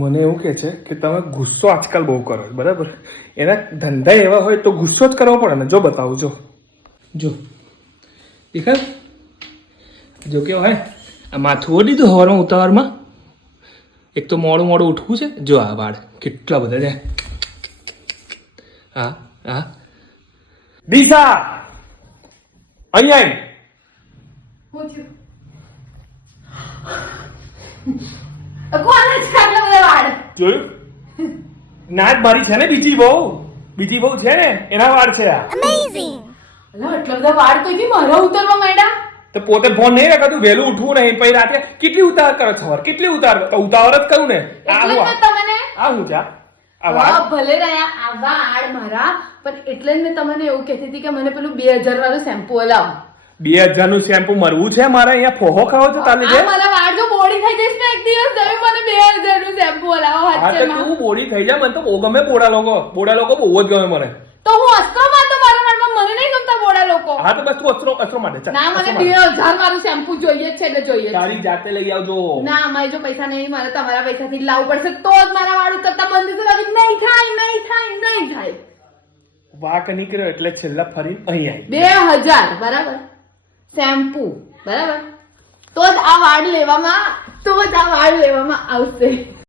મને એવું કે છે કે તમે ગુસ્સો આજકાલ બહુ કરો છો, બરાબર? એના ધંધા એવા હોય તો ગુસ્સો જ કરવો પડે ને. જો બતાવું, જો દેખાય, જો કેવો હે આ માથું ઓઢી દીધું હવારમાં ઉતાવળમાં. એક તો મોડું મોડું ઉઠવું છે. જો આ વાળ કેટલા બધા છે. હા હા દિશા અહીંયા જોયું? નાચ મારી છે ને બીજી બહુ છે ને એના વાળ છે આ. એટલા બધા વાળ કોઈ બી મારા ઉતરવા માંડ્યા. તો પોતે ફોન નહીં રાખતું, વહેલું ઉઠવું નહીં, પછી રાતે કેટલી ઉતાવળ કરો છો? કેટલી ઉતાવળ જ કહું ને. એટલે મેં તમને આ હું જા આ વાળ ભલે રહ્યા આ વાળ મારા, પણ એટલે જ મેં તમને એવું કહેતી હતી કે મને પેલું 2000 વાળું શેમ્પુ હલાવો. 2000 નું શેમ્પુ મરવું છે મારે? અહીંયા ફોહો ખાવો છો તાલે છે? મારા વાળ જો બોડી થઈ જશે ને એક દિવસ, તમે મને 2000 નું શેમ્પુ હલાવો. હા તો તું બોડી થઈ જાય. મને તો બહુ ગમે બોડા લોકો બહુ જ ગમે મને. તો હું અસ્ત્રો મારતો મારા વાળમાં, મને નહીં ગમતા બોડા લોકો. હા તો બસ તું અસરો માટે ના, મને 2000 વાળું શેમ્પુ જોઈએ જ છે એટલે જોઈએ જ. તારી જાતે લઈ આવજો. ના, અમારે જો પૈસા નહીં, મારે તમારા પૈસાથી લાવવું પડશે તો જ મારા વાળ કરતા બંધ થશે. નહીં થાય. વાક નીકળ્યો એટલે છેલ્લા ફરી અહીં આવી 2000 બરાબર શેમ્પુ, બરાબર? તો જ આ વાળ લેવામાં આવશે.